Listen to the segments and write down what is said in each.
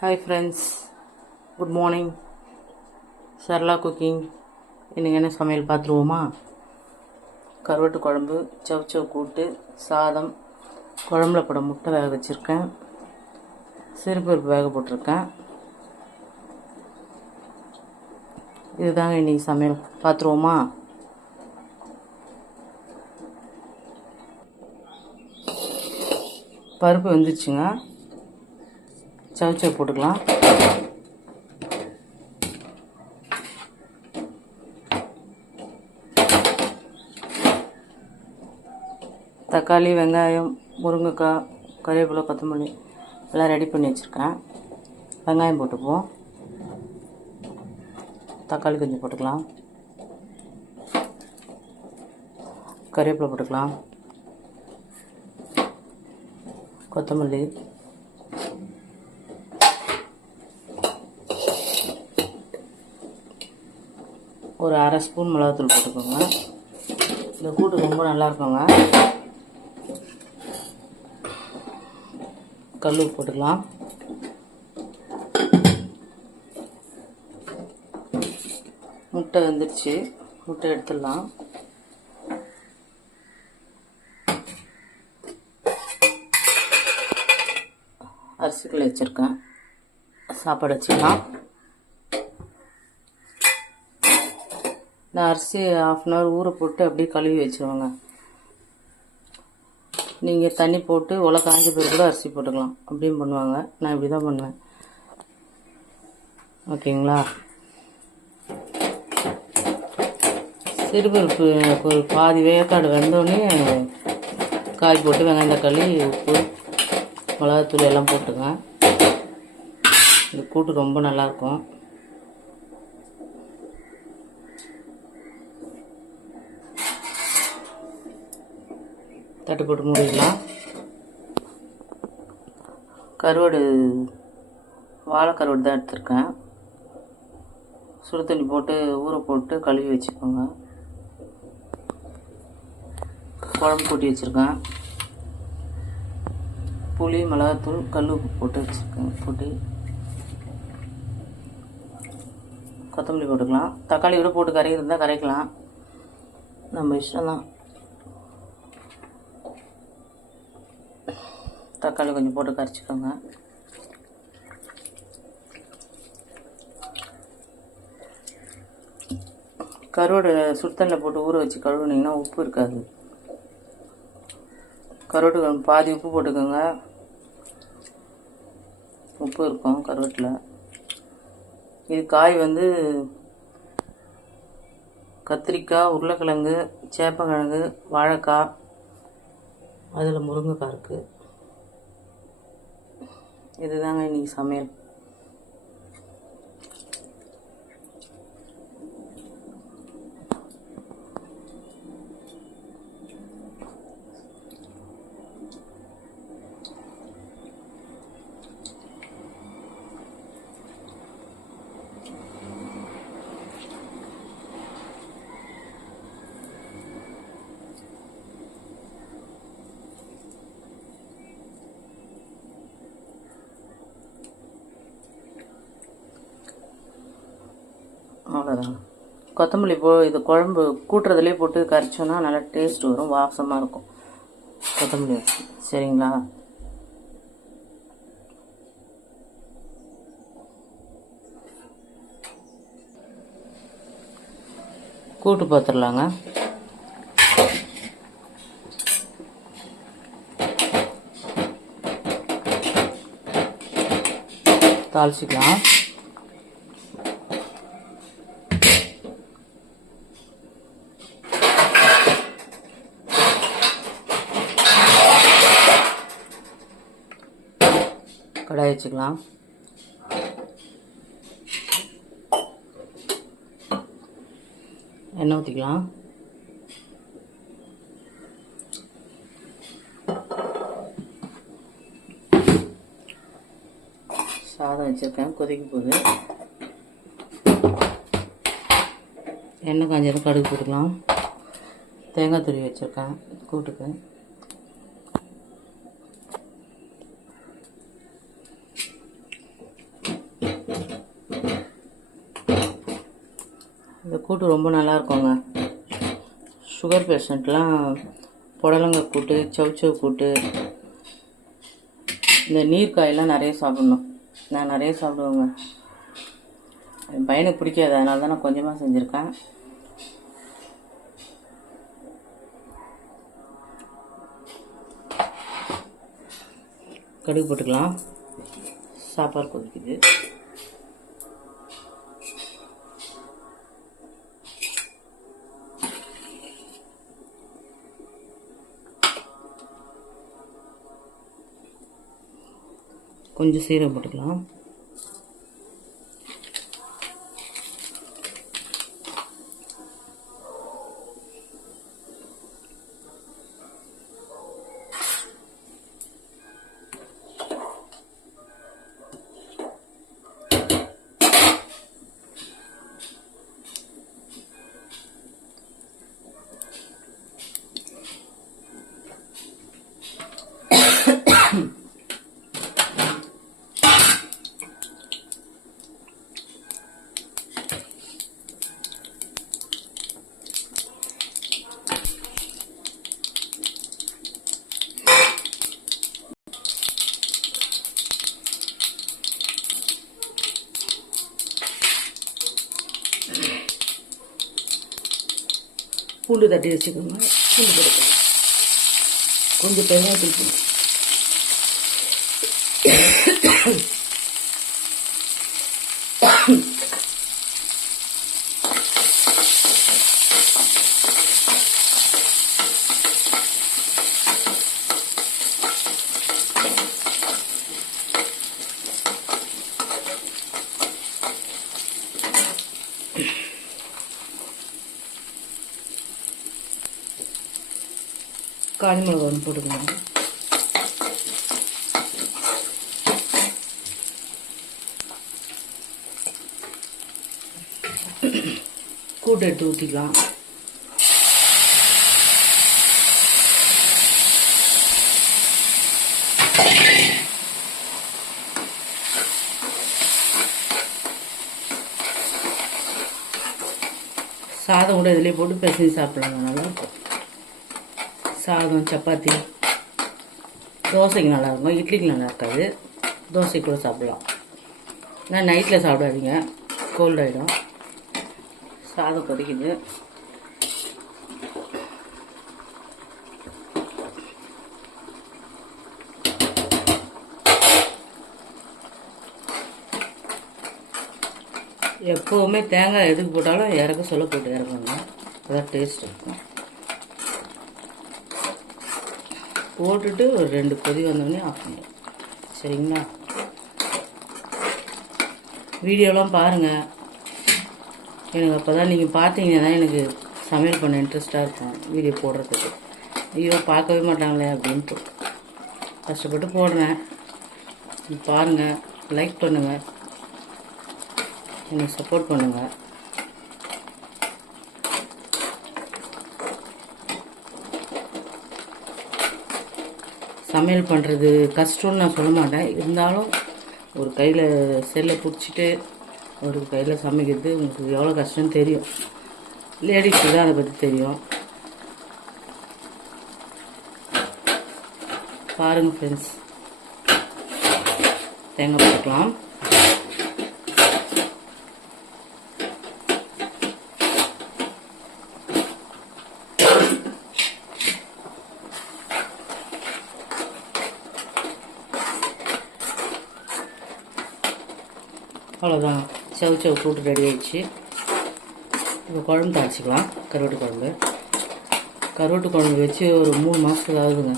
Hi friends, good morning. Sarala cooking. இன்றைக்கி என்ன சமையல் பார்த்துருவோமா? கருவாட்டு குழம்பு, சவ் கூட்டு, சாதம், குழம்புல போட முட்டை வேக வச்சுருக்கேன், சிறுபருப்பு வேக போட்டிருக்கேன். இதுதாங்க இன்றைக்கி சமையல். பார்த்துருவோமா? பருப்பு வெந்துச்சுங்க. சவ் போட்டுக்கலாம். தக்காளி, வெங்காயம், முருங்கைக்காய், கறிவேப்பிலை, கொத்தமல்லி எல்லாம் ரெடி பண்ணி வச்சுருக்கேன். வெங்காயம் போட்டுக்குவோம். தக்காளி கொஞ்சம் போட்டுக்கலாம். கறிவேப்பிலை போட்டுக்கலாம். கொத்தமல்லி, ஒரு அரை ஸ்பூன் மிளகாத்தூள் போட்டுக்கோங்க. இந்த கூட்டு ரொம்ப நல்லா இருக்குங்க. கல் உப்பு போட்டுக்கலாம். முட்டை வெந்துடுச்சு, முட்டை எடுத்துடலாம். அரிசிக்குள்ள வச்சுருக்கேன், சாப்பாடு வச்சுக்கலாம். நான் அரிசி 1/2 hour ஊற போட்டு அப்படியே கழுவி வச்சுருவேங்க. நீங்கள் தண்ணி போட்டு உலை காஞ்ச பிறகு கூட அரிசி போட்டுக்கலாம், அப்படியும் பண்ணுவாங்க. நான் இப்படி தான் பண்ணுவேன். ஓகேங்களா? சிறுபருப்பு ஒரு பாதி வேக்காடு வெந்தோடனே காய் போட்டு வெங்காயம், தக்காளி, உப்பு, மிளகாத்தூள் எல்லாம் போட்டுங்க. இந்த கூட்டு ரொம்ப நல்லாயிருக்கும். தட்டு போட்டு மூடிக்கலாம். கருவாடு, வாழை கருவாடு தான் எடுத்துருக்கேன். சுடு தண்ணி போட்டு ஊற போட்டு கழுவி வச்சுக்கோங்க. குழம்பு கூட்டி வச்சுருக்கேன். புளி, மிளகாத்தூள், கல் உப்பு போட்டு வச்சுருக்கேன். போட்டு கொத்தமல்லி போட்டுக்கலாம். தக்காளி கூட போட்டு கரைக்கு இருந்தால் கரைக்கலாம், நம்ம இஷ்டம் தான். தக்காளி கொஞ்சம் போட்டு கரைச்சிக்கோங்க. கருவாடு சுடுதண்ணில் போட்டு ஊற வச்சு கழுவுனீங்கன்னா உப்பு இருக்காது. கருவாட்டு பாதி உப்பு போட்டுக்கோங்க. உப்பு இருக்கும் கருவாட்டில். இது காய் கத்திரிக்காய், உருளைக்கிழங்கு, சேப்பங்கிழங்கு, வாழைக்காய், அதில் முருங்கைக்காய் இருக்குது. இதுதாங்க இன்றைக்கி சமையல். அவ்வளோதான். கொத்தமல்லி இது குழம்பு கூட்டுறதுலேயே போட்டு கரைச்சோன்னா நல்லா டேஸ்ட் வரும், வாசமாக இருக்கும் கொத்தமல்லி வச்சு. சரிங்களா? கூட்டு பார்த்துடலாங்க. தாளிச்சிக்கலாம். கடாய் வச்சுக்கலாம். எண்ணெய் ஊற்றிக்கலாம். சாதம் வச்சுருக்கேன், கொதிக்க போகுது. எண்ணெய் காஞ்சதும் கடுகு போட்டுக்கலாம். தேங்காய் துருவி வச்சுருக்கேன் கூட்டுக்கு. கூட்டு ரொம்ப நல்லா இருக்குங்க. சுகர் பேஷண்ட்லாம் புடலங்காய் கூட்டு, சவுச்சவு கூட்டு, இந்த நீர்க்காயெல்லாம் நிறைய சாப்பிடணும். நான் நிறைய சாப்பிடுவேங்க. என் பையனுக்கு பிடிக்காது, அதனால தான் நான் கொஞ்சமாக செஞ்சுருக்கேன். கடுகு போட்டுக்கலாம். சாப்பாடு கொதிக்குது. கொஞ்சம் சீரகம் போட்டுக்கலாம். பூண்டு தட்டி வச்சுக்கோங்க. பூண்டு போட்டுக்கலாம். கொஞ்சம் பெருங்காயத்தூள் போடுங்க. காஞ்சி மிளகா ஒன்று போட்டுக்கலாம். கூட்டு எடுத்து ஊற்றிக்கலாம். சாதம் கூட இதிலே போட்டு பிசைஞ்சு சாப்பிடலாம். நல்லாயிருக்கும். சாதம், சப்பாத்தி, தோசைக்கு நல்லாயிருக்கும். இட்லிக்கு நல்லா இருக்காது. தோசை கூட சாப்பிடலாம். ஆனால் நைட்டில் சாப்பிடாதீங்க, கோல்ட் ஆகிடும். சாதம் கொதிக்குது. எப்போவுமே தேங்காய் எதுக்கு போட்டாலும் இறக்க சொல்ல போட்டு இறக்குங்க. அதான் டேஸ்ட் இருக்கும். போட்டுட்டு ஒரு 2 கொதி வந்தோடனே ஆஃப் பண்ணிடும். சரிங்களா? வீடியோலாம் பாருங்கள். எனக்கு அப்போ தான் நீங்கள் பார்த்தீங்கன்னா எனக்கு சமையல் பண்ண இன்ட்ரெஸ்ட்டாக இருக்கும். வீடியோ போடுறதுக்கு. ஐயோ பார்க்கவே மாட்டாங்களே அப்படின்ட்டு கஷ்டப்பட்டு போடுறேன். பாருங்கள், லைக் பண்ணுங்கள், எனக்கு சப்போர்ட் பண்ணுங்கள். சமையல் பண்ணுறது கஷ்டம்னு நான் சொல்ல மாட்டேன். இருந்தாலும் ஒரு கையில் செல்லை பிடிச்சிட்டு ஒரு கையில் சமைக்கிறது உங்களுக்கு எவ்வளோ கஷ்டம்னு தெரியும். லேடிஸுக்கு தான் அதை பற்றி தெரியும். பாருங்கள் ஃப்ரெண்ட்ஸ். தேங்காய் போட்டுக்கலாம். அவ்வளோதான். சவுச்சவு கூட்டு ரெடி ஆகிடுச்சு. இப்போ குழம்பு தாளிச்சிக்கலாம். கருவாட்டு குழம்பு வச்சு ஒரு 3 மாதத்துக்கு ஆகுதுங்க.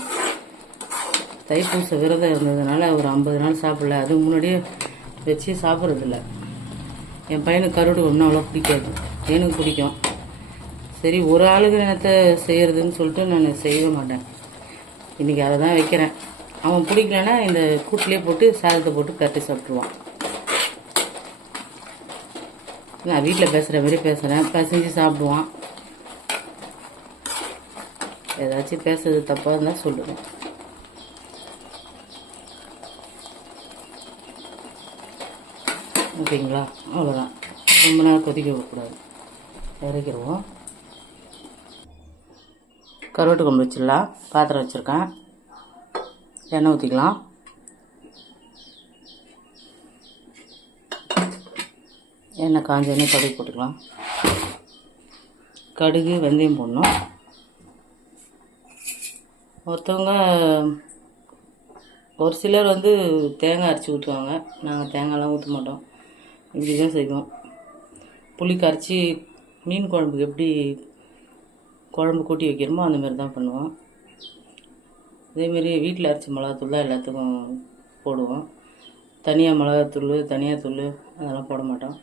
தைப்பூச விரதம் இருந்ததுனால ஒரு 50 நாள் சாப்பிடல. அதுக்கு முன்னாடியே வச்சு சாப்பிட்றதில்ல. என் பையனுக்கு கருவாட்டு குழம்புனா அவ்வளோ பிடிக்காது. எனக்கு பிடிக்கும். சரி, ஒரு ஆளுக்கு நேரத்தை செய்கிறதுன்னு சொல்லிட்டு நான் செய்யவே மாட்டேன். இன்றைக்கி அதை தான் வைக்கிறேன். அவன் பிடிக்கலன்னா இந்த கூட்டிலே போட்டு சாதத்தை போட்டு கட்டி சாப்பிட்ருவான். நான் வீட்டில் பேசுகிற மாதிரி பேசுகிறேன். பசஞ்சு சாப்பிடுவான். ஏதாச்சும் பேசுறது தப்பாக இருந்தால் சொல்லுவேன். ஓகேங்களா? அவ்வளோதான். ரொம்ப நேரம் கொதிக்க வைக்கக்கூடாது. இறக்கிடுவோம். கருவாட்டு குழம்பு வச்சிடலாம். பாத்திரம் வச்சுருக்கேன். எண்ணெய் ஊற்றிக்கலாம். எண்ணெய் காஞ்ச எண்ணெய் கடுகு போட்டுக்கலாம். கடுகு வெந்தயம் போடணும். ஒருத்தவங்க ஒரு சிலர் தேங்காய் அரைச்சி ஊற்றுவாங்க. நாங்கள் தேங்காயெலாம் ஊற்ற மாட்டோம். இப்படி தான் செய்வோம். புளி கரைச்சி மீன் குழம்புக்கு எப்படி குழம்பு கூட்டி வைக்கிறோமோ அந்தமாரி தான் பண்ணுவோம். அதேமாரி வீட்டில் அரைச்ச மிளகாத்தூள் தான் எல்லாத்துக்கும் போடுவோம். தனியாக மிளகாத்தூள் தனியாத்தூள் அதெல்லாம் போட மாட்டோம்.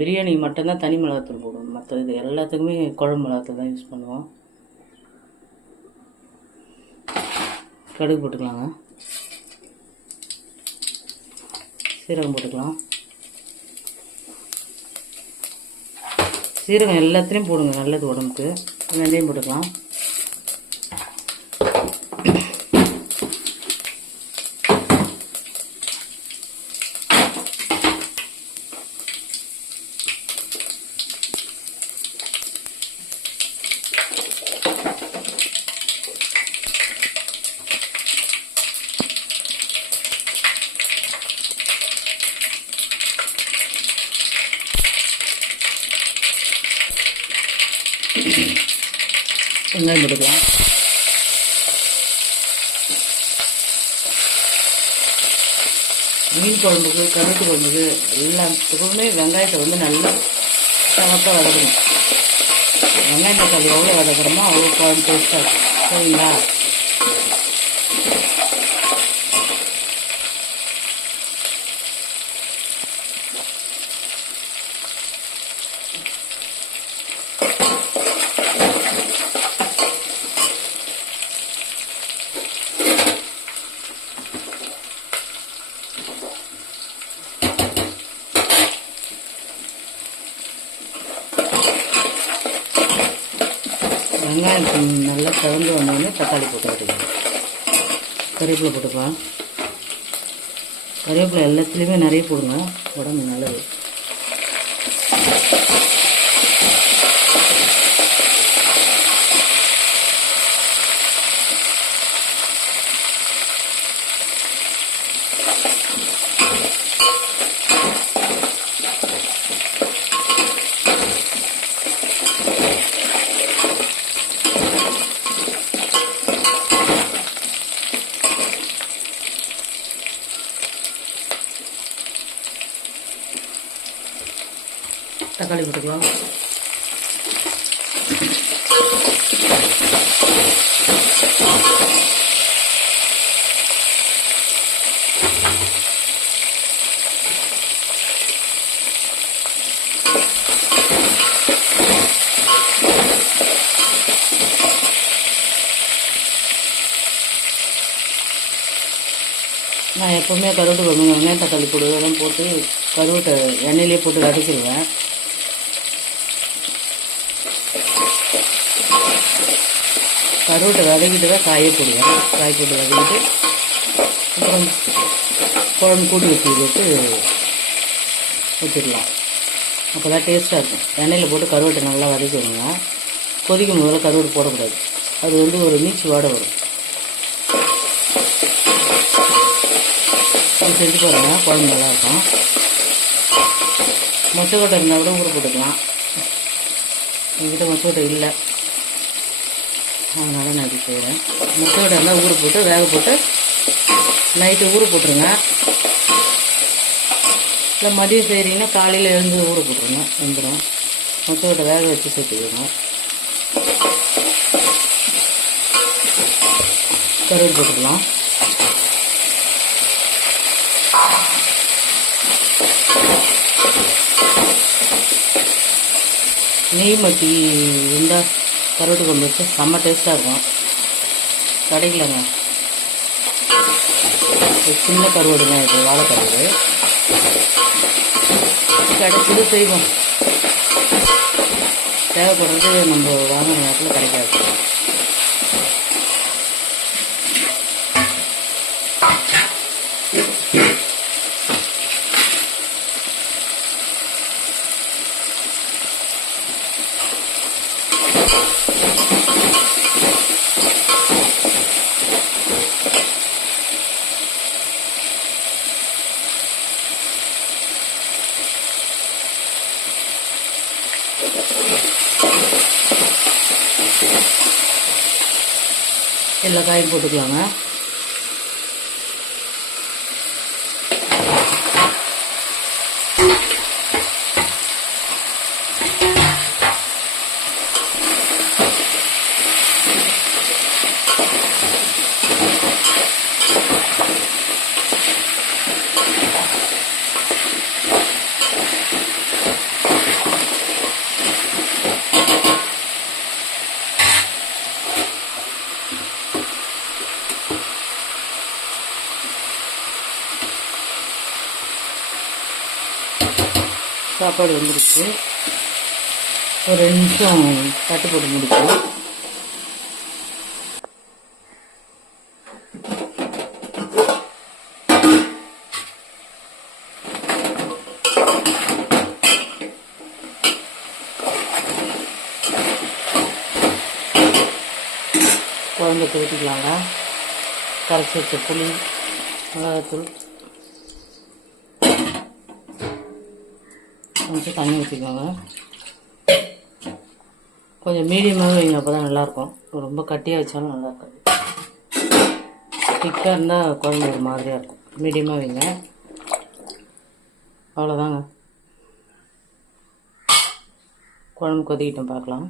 பிரியாணி மட்டும்தான் தனி மிளகாத்தூள் போடுவோம். மற்ற இது எல்லாத்துக்குமே குழம்பு மிளகாத்தூள் தான் யூஸ் பண்ணுவோம். கடுகு போட்டுக்கலாங்க. சீரகம் போட்டுக்கலாம். சீரகம் எல்லாத்துலேயும் போடுங்க, நல்லது உடம்புக்கு. வெந்தயம் போட்டுக்கலாம். வெங்காயம் போட்டுக்கலாம். மீன் குழம்புக்கு கருவாட்டு குழம்புக்கு எல்லாத்துக்குமே வெங்காயத்தை நல்லா சமத்தாக வதக்கணும். வெங்காயம் தக்காளி எவ்வளோ வதக்குறோமோ அவ்வளோ குழம்பு டேஸ்ட்டாக இருக்கும். சரிங்களா? வெங்காயம் நல்லா கலந்து வந்தோடனே தக்காளி போட்டு வச்சுக்கலாம். கருவேப்பிலை போட்டுக்கலாம். கருவேப்பிலை எல்லாத்துலேயுமே நிறைய போடுங்க, உடம்பு நல்லது. தக்காளி போட்டுக்கலாம். நான் எப்போவுமே கருவாட்டு குழம்பு வெங்காயம் தக்காளி பொடியெல்லாம் போட்டு கருவாட்டை எண்ணெயிலே போட்டு வதக்கிடுவேன். கருவாட்டை வதக்கிட்டு தான் காயே போடுவேன். காய் போட்டு வதக்கிட்டு அப்புறம் குழம்பு கூட்டி வச்சுக்கிட்டு ஊற்றிடலாம். அப்போ தான் டேஸ்ட்டாக இருக்கும். எண்ணெயில் போட்டு கருவாட்டை நல்லா வதக்கிடுங்க. கொதிக்கும் போதில் கருவாட்டு போடக்கூடாது. அது ஒரு நீச்சு வாடை வரும். இது செஞ்சு பாருங்கள், குழம்பு நல்லாயிருக்கும். மொச்சக்கொட்டை இருந்தால் கூட ஊற போட்டுக்கலாம். என்கிட்ட மொச்சக்கொட்டை இல்லை, அதனால் நான் இப்படி செய்கிறேன். மொச்சக்கொட்டை இருந்தால் ஊற போட்டு வேக போட்டு நைட்டு ஊற போட்டுருங்க. இல்லை மதியம் செய்கிறீங்கன்னா காலையில் எழுந்து ஊற போட்டுருங்க, வந்துடும். மொச்சக்கொட்டை வேக வச்சு சேர்த்துக்கோங்க. கருவேப்பிலை போட்டுக்கலாம். நெய் மட்டி இருந்தால் கருவாட்டு குழம்பு வச்சு செம்ம டேஸ்ட்டாக இருக்கும். கிடைக்கலங்க, சின்ன கருவாடு தான் இது, வாழைக்கருவாடு. கிடைச்சது செய்வோம். தேவைப்படுறது நம்ம வாங்கின நேரத்தில் கிடைக்காது. எல்லா காயும் போட்டுக்கலாங்க. சாப்பாடு வந்துருச்சு. ஒரு 2 நிமிஷம் தட்டு போட்டு முடிக்கலாம். குழம்பு ஊற்றிக்கலாங்க. கரைச்சி வச்ச புளி, மிளகாத்தூள், கொஞ்சம் தண்ணி ஊற்றிக்கோங்க. கொஞ்சம் மீடியமாக வைங்க, அப்போ தான் நல்லாயிருக்கும். ரொம்ப கட்டியாக வச்சாலும் நல்லா இருக்காது. திக்காக இருந்தால் குழம்பு ஒரு மாதிரியாக இருக்கும். மீடியமாக வைங்க. அவ்வளோதாங்க. குழம்பு கொதிக்கிட்டோம், பார்க்கலாம்.